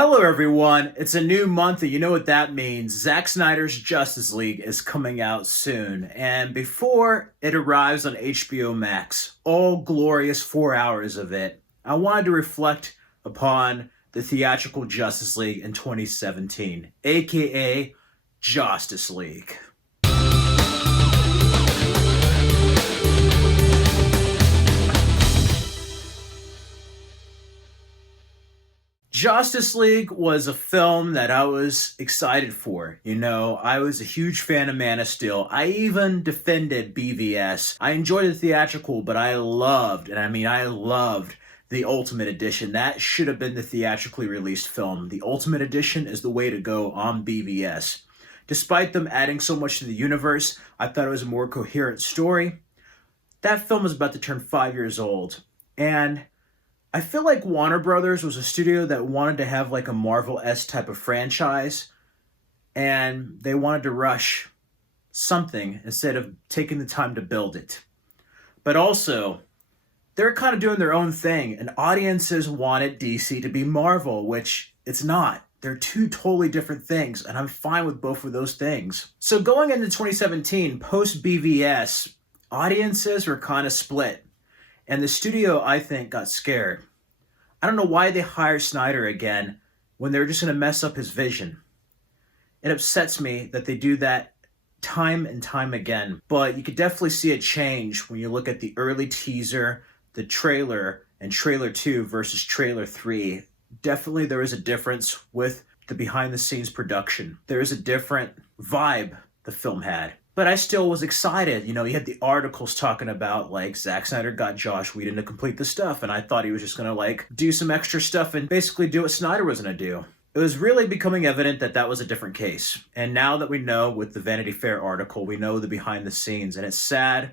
Hello, everyone. It's a new month, and you know what that means. Zack Snyder's Justice League is coming out soon. And before it arrives on HBO Max, all glorious 4 hours of it, I wanted to reflect upon the theatrical Justice League in 2017, aka Josstice League. Josstice League was a film that I was excited for. I was a huge fan of Man of Steel. I even defended BVS. I enjoyed the theatrical, but I loved the Ultimate Edition. That should have been the theatrically released film. The Ultimate Edition is the way to go on BVS. Despite them adding so much to the universe, I thought it was a more coherent story. That film was about to turn 5 years old, and I feel like Warner Brothers was a studio that wanted to have like a Marvel-esque type of franchise, and they wanted to rush something instead of taking the time to build it. But also, they're kind of doing their own thing, and audiences wanted DC to be Marvel, which it's not. They're two totally different things, and I'm fine with both of those things. So going into 2017, post-BVS, audiences were kind of split. And the studio, I think, got scared. I don't know why they hired Snyder again when they're just going to mess up his vision. It upsets me that they do that time and time again. But you could definitely see a change when you look at the early teaser, the trailer, and trailer 2 versus trailer 3. Definitely there is a difference with the behind-the-scenes production. There is a different vibe the film had. But I still was excited. You had the articles talking about, like, Zack Snyder got Josh Whedon to complete the stuff, and I thought he was just going to, do some extra stuff and basically do what Snyder was going to do. It was really becoming evident that that was a different case. And now that we know with the Vanity Fair article, we know the behind the scenes, and it's sad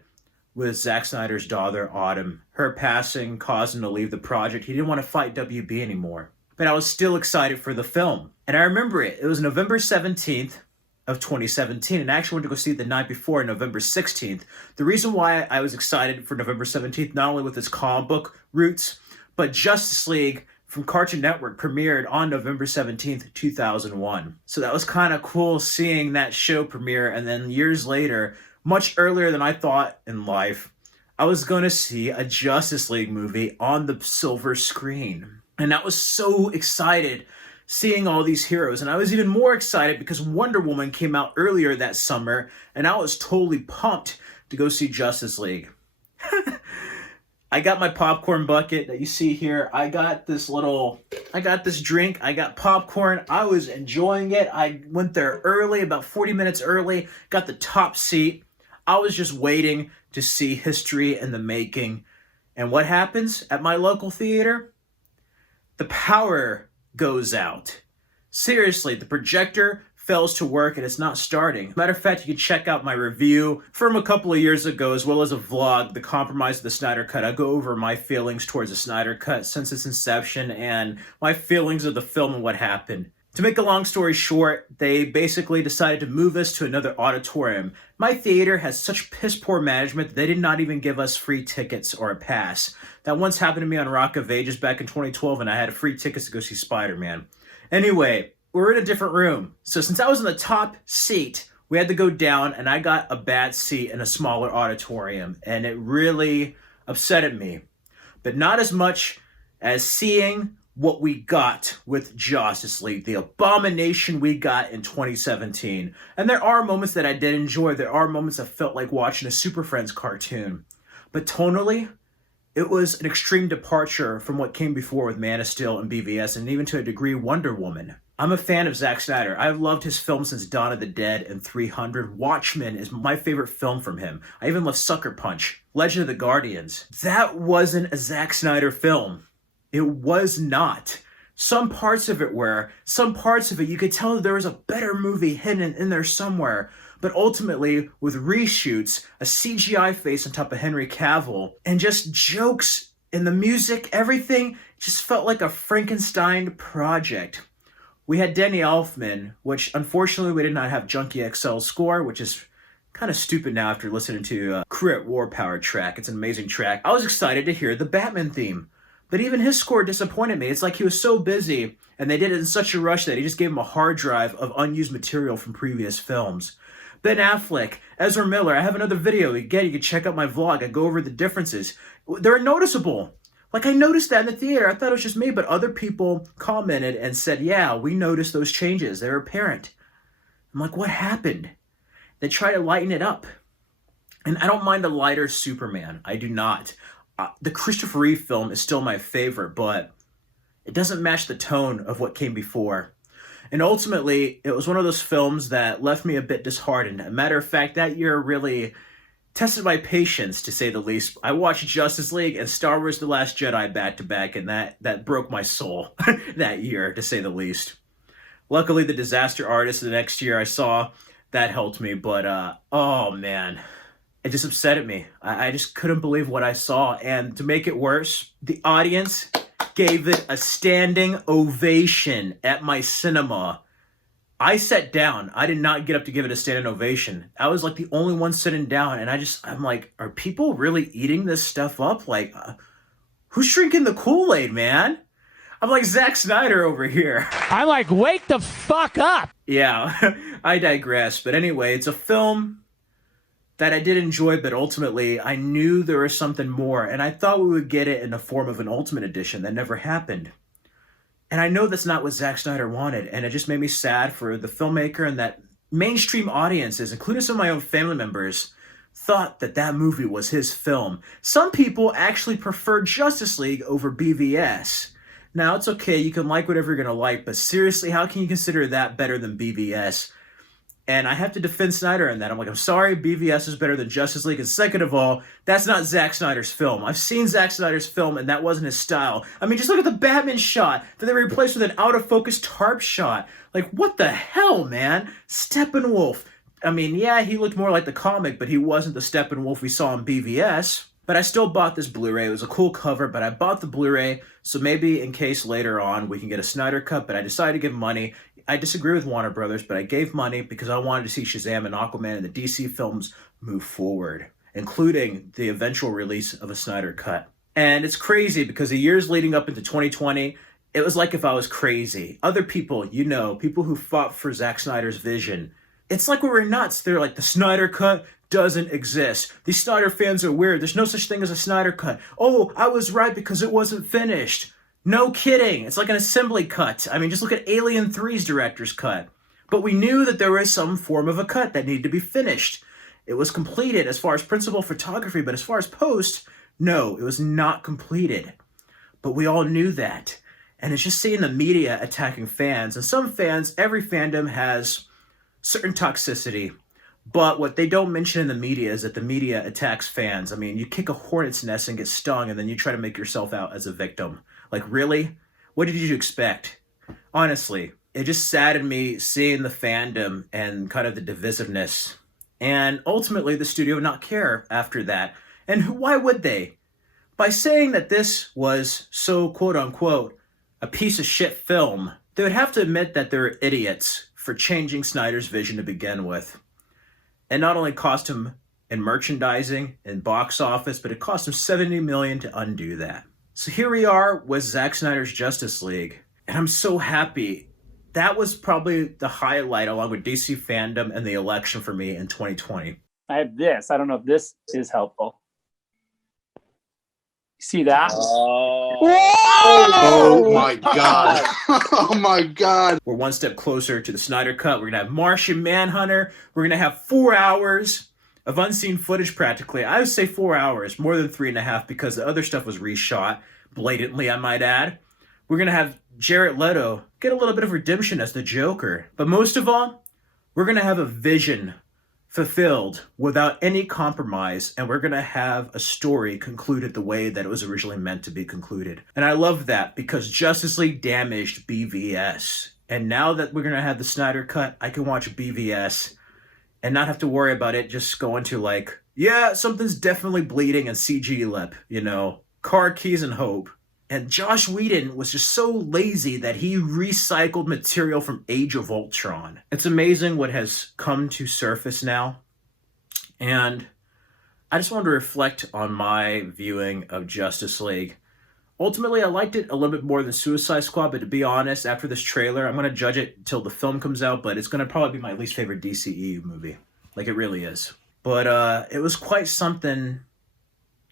with Zack Snyder's daughter, Autumn. Her passing caused him to leave the project. He didn't want to fight WB anymore. But I was still excited for the film. And I remember it. It was November 17th. Of 2017, and I actually went to go see it the night before, November 16th. The reason why I was excited for November 17th, not only with its comic book roots, but Justice League from Cartoon Network premiered on November 17th, 2001. So that was kind of cool seeing that show premiere, and then years later, much earlier than I thought in life, I was going to see a Justice League movie on the silver screen. And I was so excited seeing all these heroes. And I was even more excited because Wonder Woman came out earlier that summer, and I was totally pumped to go see Justice League. I got my popcorn bucket that you see here. I got this drink. I got popcorn. I was enjoying it. I went there early, about 40 minutes early, got the top seat. I was just waiting to see history in the making. And what happens at my local theater? The power goes out. Seriously, the projector fails to work and it's not starting. Matter of fact, you can check out my review from a couple of years ago, as well as a vlog, The Compromise of the Snyder Cut. I go over my feelings towards the Snyder Cut since its inception and my feelings of the film and what happened. To make a long story short, they basically decided to move us to another auditorium. My theater has such piss poor management that they did not even give us free tickets or a pass. That once happened to me on Rock of Ages back in 2012, and I had free tickets to go see Spider-Man. Anyway, we're in a different room. So since I was in the top seat, we had to go down, and I got a bad seat in a smaller auditorium, and it really upset me. But not as much as seeing what we got with Justice League, the abomination we got in 2017. And there are moments that I did enjoy. There are moments I felt like watching a Super Friends cartoon. But tonally, it was an extreme departure from what came before with Man of Steel and BVS, and even to a degree, Wonder Woman. I'm a fan of Zack Snyder. I've loved his films since Dawn of the Dead and 300. Watchmen is my favorite film from him. I even love Sucker Punch, Legend of the Guardians. That wasn't a Zack Snyder film. It was not. Some parts of it were. Some parts of it, you could tell there was a better movie hidden in there somewhere. But ultimately, with reshoots, a CGI face on top of Henry Cavill, and just jokes in the music, everything just felt like a Frankenstein project. We had Danny Elfman, which unfortunately we did not have Junkie XL's score, which is kind of stupid now after listening to Crew at War Power track. It's an amazing track. I was excited to hear the Batman theme. But even his score disappointed me. It's like he was so busy, and they did it in such a rush that he just gave him a hard drive of unused material from previous films. Ben Affleck, Ezra Miller, I have another video. Again, you can check out my vlog. I go over the differences. They're noticeable. Like, I noticed that in the theater. I thought it was just me, but other people commented and said, yeah, we noticed those changes. They're apparent. I'm like, what happened? They try to lighten it up. And I don't mind a lighter Superman. I do not. The Christopher Reeve film is still my favorite, but it doesn't match the tone of what came before. And ultimately, it was one of those films that left me a bit disheartened. A matter of fact, that year really tested my patience, to say the least. I watched Justice League and Star Wars The Last Jedi back-to-back, and that broke my soul that year, to say the least. Luckily, The Disaster Artist the next year I saw, that helped me, but oh man. It just upset me. I just couldn't believe what I saw. And to make it worse, the audience gave it a standing ovation at my cinema. I sat down. I did not get up to give it a standing ovation. I was like the only one sitting down. And I'm like, are people really eating this stuff up? Like, who's drinking the Kool-Aid, man? I'm like Zack Snyder over here. I'm like, wake the fuck up. Yeah, I digress. But anyway, it's a film that I did enjoy, but ultimately I knew there was something more, and I thought we would get it in the form of an Ultimate Edition. That never happened. And I know that's not what Zack Snyder wanted, and it just made me sad for the filmmaker and that mainstream audiences, including some of my own family members, thought that that movie was his film. Some people actually preferred Justice League over BVS. Now, it's okay, you can like whatever you're going to like, but seriously, how can you consider that better than BVS? And I have to defend Snyder in that. I'm like, I'm sorry, BVS is better than Justice League. And second of all, that's not Zack Snyder's film. I've seen Zack Snyder's film, and that wasn't his style. I mean, just look at the Batman shot that they replaced with an out-of-focus tarp shot. Like, what the hell, man? Steppenwolf. I mean, yeah, he looked more like the comic, but he wasn't the Steppenwolf we saw in BVS. But I still bought this Blu-ray. It was a cool cover, but I bought the Blu-ray, so maybe in case later on we can get a Snyder Cut, but I decided to give money. I disagree with Warner Brothers, but I gave money because I wanted to see Shazam and Aquaman and the DC films move forward, including the eventual release of a Snyder Cut. And it's crazy because the years leading up into 2020, it was like if I was crazy. Other people, you know, people who fought for Zack Snyder's vision, it's like we were nuts. They're like, the Snyder Cut doesn't exist. These Snyder fans are weird. There's no such thing as a Snyder Cut. Oh, I was right because it wasn't finished. No kidding. It's like an assembly cut. I mean, just look at Alien 3's director's cut. But we knew that there was some form of a cut that needed to be finished. It was completed as far as principal photography, but as far as post, no, it was not completed. But we all knew that. And it's just seeing the media attacking fans. And some fans, every fandom has certain toxicity. But what they don't mention in the media is that the media attacks fans. I mean, you kick a hornet's nest and get stung, and then you try to make yourself out as a victim. Like, really? What did you expect? Honestly, it just saddened me seeing the fandom and kind of the divisiveness. And ultimately, the studio would not care after that. And why would they? By saying that this was so, quote-unquote, a piece of shit film, they would have to admit that they're idiots for changing Snyder's vision to begin with. It not only cost him in merchandising and box office, but it cost him $70 million to undo that. So here we are with Zack Snyder's Justice League, and I'm so happy. That was probably the highlight, along with DC fandom and the election for me in 2020. I have this. I don't know if this is helpful. See that? Oh my God. Oh my God. We're one step closer to the Snyder Cut. We're going to have Martian Manhunter. We're going to have 4 hours of unseen footage practically. I would say 4 hours, more than 3.5, because the other stuff was reshot, blatantly, I might add. We're going to have Jared Leto get a little bit of redemption as the Joker. But most of all, we're going to have a vision fulfilled without any compromise, and we're going to have a story concluded the way that it was originally meant to be concluded. And I love that because Justice League damaged BVS. And now that we're going to have the Snyder Cut, I can watch BVS and not have to worry about it just going to like, yeah, something's definitely bleeding and CG lip, you know, car keys and hope. And Joss Whedon was just so lazy that he recycled material from Age of Ultron. It's amazing what has come to surface now. And I just wanted to reflect on my viewing of Justice League. Ultimately, I liked it a little bit more than Suicide Squad, but to be honest, after this trailer, I'm going to judge it until the film comes out, but it's going to probably be my least favorite DCEU movie. Like, it really is. But it was quite something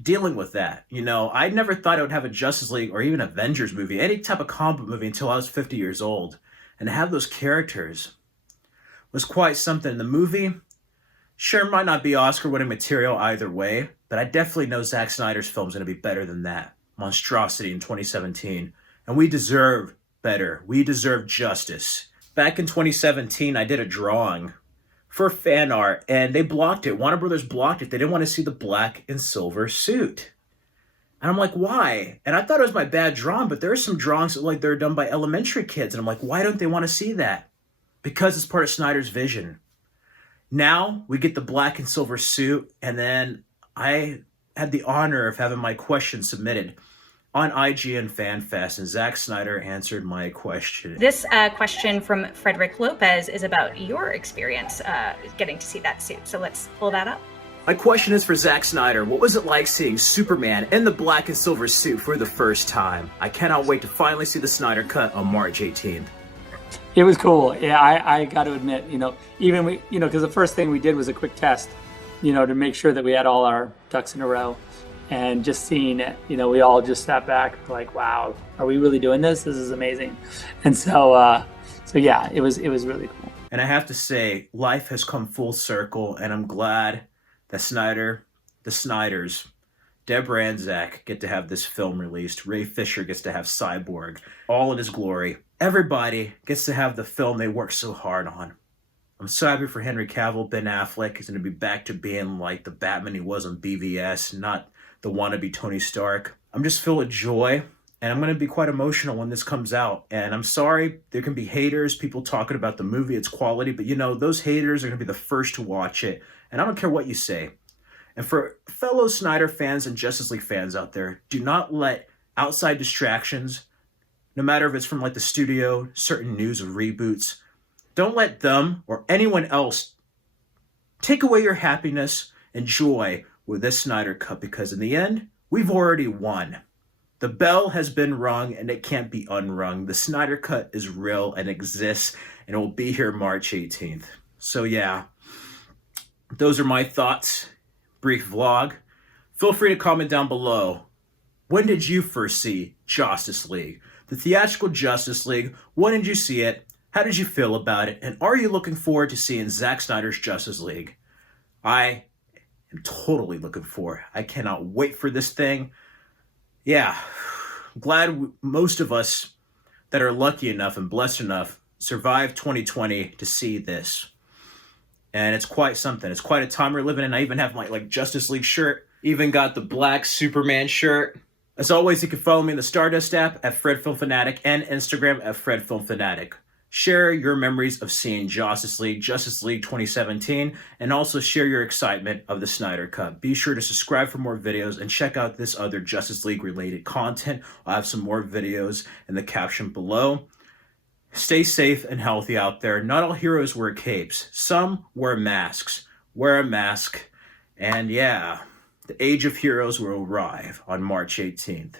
dealing with that. You know, I never thought I would have a Justice League or even Avengers movie, any type of comic book movie until I was 50 years old. And to have those characters was quite something. The movie, sure, might not be Oscar-winning material either way, but I definitely know Zack Snyder's film is going to be better than that monstrosity in 2017. And we deserve better. We deserve justice. Back in 2017, I did a drawing for fan art, and they blocked it. Warner Brothers blocked it. They didn't want to see the black and silver suit. And I'm like, why? And I thought it was my bad drawing, but there are some drawings that like they're done by elementary kids. And I'm like, why don't they want to see that? Because it's part of Snyder's vision. Now we get the black and silver suit, and then I had the honor of having my question submitted on IGN FanFest, and Zack Snyder answered my question. This question from Frederick Lopez is about your experience getting to see that suit. So let's pull that up. My question is for Zack Snyder. What was it like seeing Superman in the black and silver suit for the first time? I cannot wait to finally see the Snyder Cut on March 18th. It was cool. Yeah, I got to admit, even because the first thing we did was a quick test, to make sure that we had all our ducks in a row. And just seeing it, we all just sat back like, wow, are we really doing this? This is amazing. And so yeah, it was really cool. And I have to say, life has come full circle, and I'm glad that the Snyders, Deborah and Zack get to have this film released. Ray Fisher gets to have Cyborg, all in his glory. Everybody gets to have the film they worked so hard on. I'm so happy for Henry Cavill. Ben Affleck is going to be back to being like the Batman he was on BVS, not the wannabe Tony Stark. I'm just filled with joy, and I'm going to be quite emotional when this comes out. And I'm sorry, there can be haters, people talking about the movie, its quality, but those haters are going to be the first to watch it, and I don't care what you say. And for fellow Snyder fans and Justice League fans out there, do not let outside distractions, no matter if it's from like the studio, certain news of reboots, don't let them or anyone else take away your happiness and joy with this Snyder Cut, because in the end, we've already won. The bell has been rung and it can't be unrung. The Snyder Cut is real and exists, and it will be here March 18th. So yeah, those are my thoughts. Brief vlog. Feel free to comment down below. When did you first see Josstice League? The theatrical Justice League. When did you see it? How did you feel about it? And are you looking forward to seeing Zack Snyder's Justice League? I am totally looking forward. I cannot wait for this thing. Yeah, I'm glad most of us that are lucky enough and blessed enough survived 2020 to see this. And it's quite something. It's quite a time we're living in. I even have my Justice League shirt. Even got the black Superman shirt. As always, you can follow me in the Stardust app at FredFilmFanatic and Instagram at FredFilmFanatic. Share your memories of seeing Justice League 2017, and also share your excitement of the Snyder Cut. Be sure to subscribe for more videos and check out this other Justice League related content. I'll have some more videos in the caption below. Stay safe and healthy out there. Not all heroes wear capes. Some wear masks. Wear a mask. And yeah, the age of heroes will arrive on March 18th.